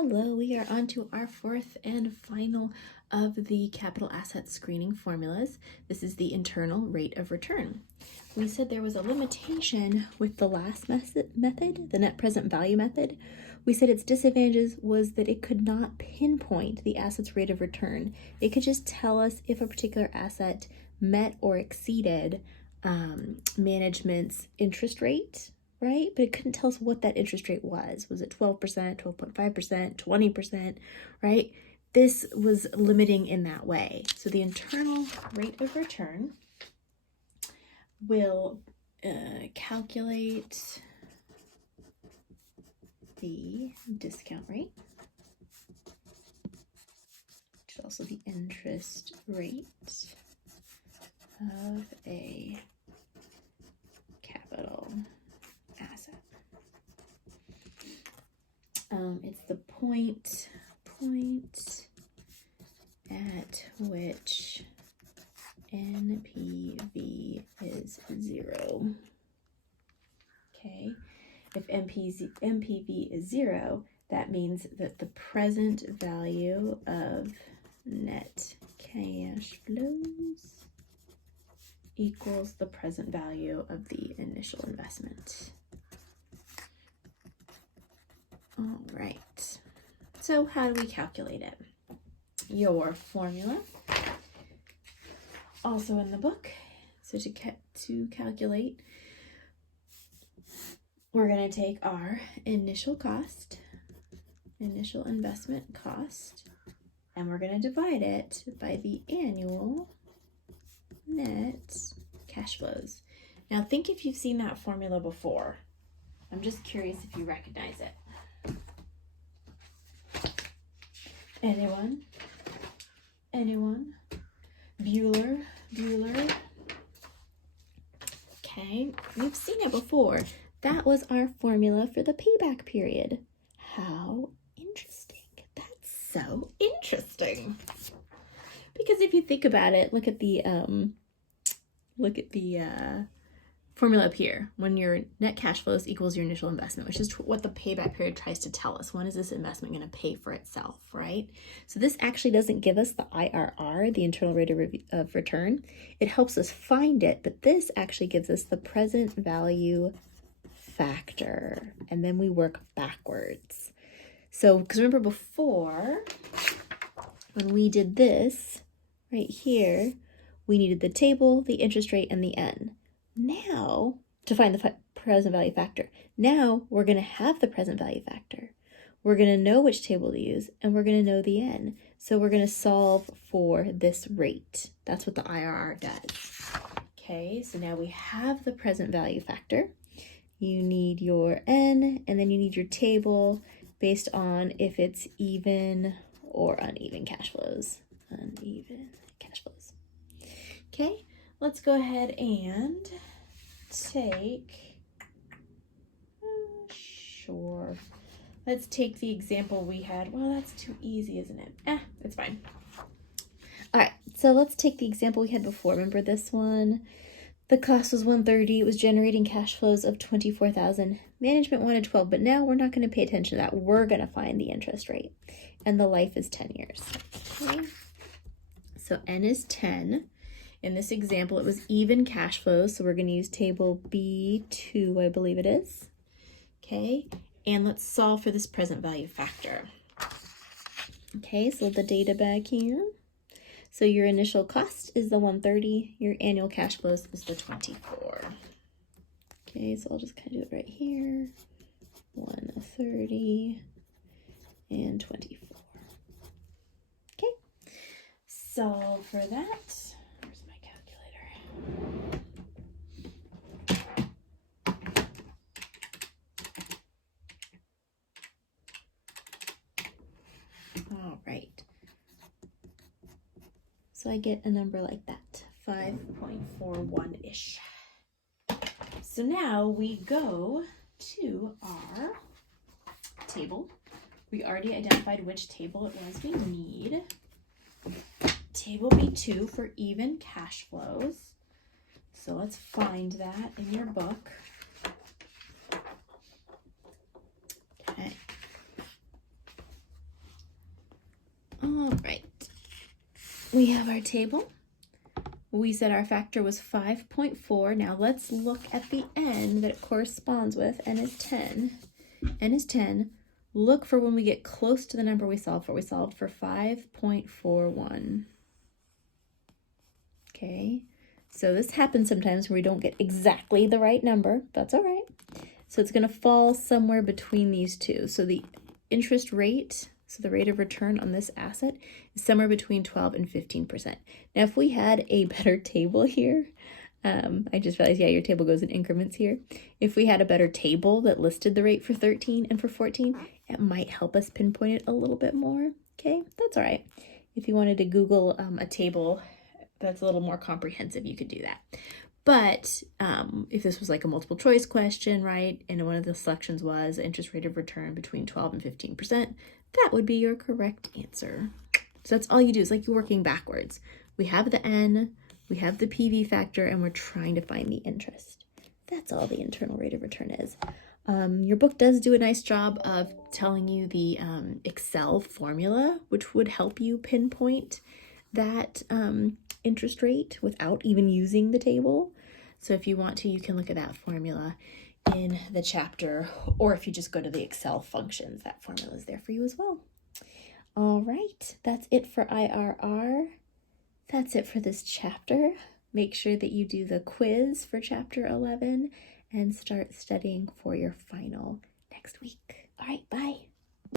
Hello, we are on to our fourth and final of the capital asset screening formulas. This is the internal rate of return. We said there was a limitation with the last method, the net present value method. We said its disadvantages was that it could not pinpoint the asset's rate of return. It could just tell us if a particular asset met or exceeded management's interest rate, right? But it couldn't tell us what that interest rate was. Was it 12%, 12.5%, 20%, right? This was limiting in that way. So the internal rate of return will calculate the discount rate, which is also the interest rate of a capital asset. It's the point at which NPV is 0. Okay, if NPV is 0, that means that the present value of net cash flows equals the present value of the initial investment. All right, so how do we calculate it? Your formula, also in the book. So to calculate, we're going to take our initial cost, initial investment cost, and we're going to divide it by the annual net cash flows. Now think if you've seen that formula before. I'm just curious if you recognize it. Anyone? Bueller? Okay, we've seen it before. That was our formula for the payback period. How interesting. That's so interesting. Because if you think about it, look at the formula up here. When your net cash flows equals your initial investment, which is what the payback period tries to tell us. When is this investment going to pay for itself, right? So this actually doesn't give us the IRR, the internal rate of return. It helps us find it, but this actually gives us the present value factor, and then we work backwards. So, because remember before, when we did this right here, we needed the table, the interest rate, and the N. Now, to find the present value factor, now we're going to have the present value factor. We're going to know which table to use, and we're going to know the N. So we're going to solve for this rate. That's what the IRR does. Okay, so now we have the present value factor. You need your N, and then you need your table based on if it's even or uneven cash flows. Uneven cash flows. Okay, let's go ahead and take, let's take the example we had. Well, that's too easy, isn't it? It's fine. All right, so let's take the example we had before. Remember this one? The cost was $130. It was generating cash flows of $24,000. Management wanted 12, but now we're not going to pay attention to that. We're going to find the interest rate, and the life is 10 years. Okay, so N is 10. In this example, it was even cash flows, so we're going to use table B2, I believe it is. Okay, and let's solve for this present value factor. Okay, so the data back here. So your initial cost is the 130, your annual cash flows is the 24. Okay, so I'll just kind of do it right here. 130 and 24. Okay, so for that, all right, so I get a number like that, 5.41-ish. So now we go to our table. We already identified which table it was we need. Table B2 for even cash flows. So let's find that in your book. Okay. we have our table. We said our factor was 5.4. Now let's look at the n that it corresponds with. N is 10. N is 10. Look for when we get close to the number we solved for. We solved for 5.41. Okay, so this happens sometimes where we don't get exactly the right number. That's all right. So it's going to fall somewhere between these two. So the interest rate, so the rate of return on this asset, is somewhere between 12 and 15%. Now, if we had a better table here, I just realized, yeah, your table goes in increments here. If we had a better table that listed the rate for 13 and for 14, it might help us pinpoint it a little bit more. Okay, that's all right. If you wanted to Google a table that's a little more comprehensive, you could do that. But if this was like a multiple choice question, right, and one of the selections was interest rate of return between 12 and 15%, that would be your correct answer. So that's all you do, is like you're working backwards. We have the n, we have the PV factor, and we're trying to find the interest. That's all the internal rate of return is. Your book does do a nice job of telling you the Excel formula, which would help you pinpoint that interest rate without even using the table. So if you want to, you can look at that formula in the chapter, or if you just go to the Excel functions, that formula is there for you as well. All right, that's it for IRR. That's it for this chapter. Make sure that you do the quiz for chapter 11 and start studying for your final next week. All right, bye.